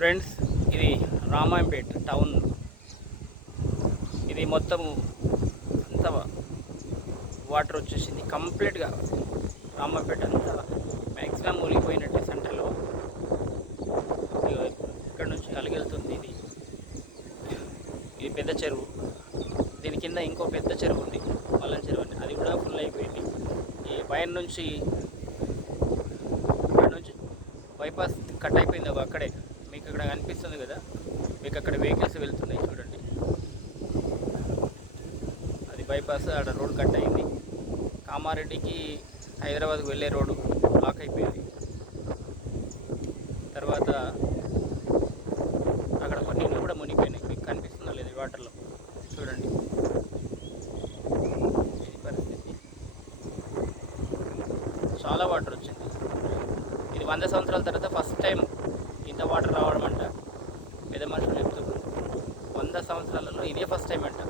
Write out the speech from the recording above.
Friends, ఇది Ramayampet town. ఇది మొత్తం అంతా వాటర్ వచ్చేసింది కంప్లీట్గా. రామాయంపేట అంతా మ్యాక్సిమం మునిగిపోయినట్టే సెంటర్లో. ఇక్కడ నుంచి కలిగెళ్తుంది. ఇది పెద్ద చెరువు. దీని కింద ఇంకో పెద్ద చెరువు ఉంది, మల్లన్ చెరువు అని. అది కూడా ఫుల్ అయిపోయింది. ఈ పైన నుంచి బైపాస్ కట్ అయిపోయింది. అక్కడే మీకు అక్కడ కనిపిస్తుంది కదా, మీకు అక్కడ వెహికల్స్ వెళ్తున్నాయి చూడండి. అది బైపాస్, అక్కడ రోడ్ కట్ అయింది. కామారెడ్డికి హైదరాబాద్కి వెళ్ళే రోడ్డు బ్లాక్ అయిపోయింది. తర్వాత అక్కడ కొన్ని ఇల్లు కూడా మునిగిపోయినాయి. మీకు కనిపిస్తుందా లేదు వాటర్లో చూడండి. ఇది పరిస్థితి. చాలా వాటర్ వచ్చింది. ఇది 100 సంవత్సరాల తర్వాత ఫస్ట్ టైం ఇంత వాటర్ రావడం అంట. పెద్ద మనుషులు చెప్తున్నారు 100 సంవత్సరాలలో ఇదే ఫస్ట్ టైం అంట.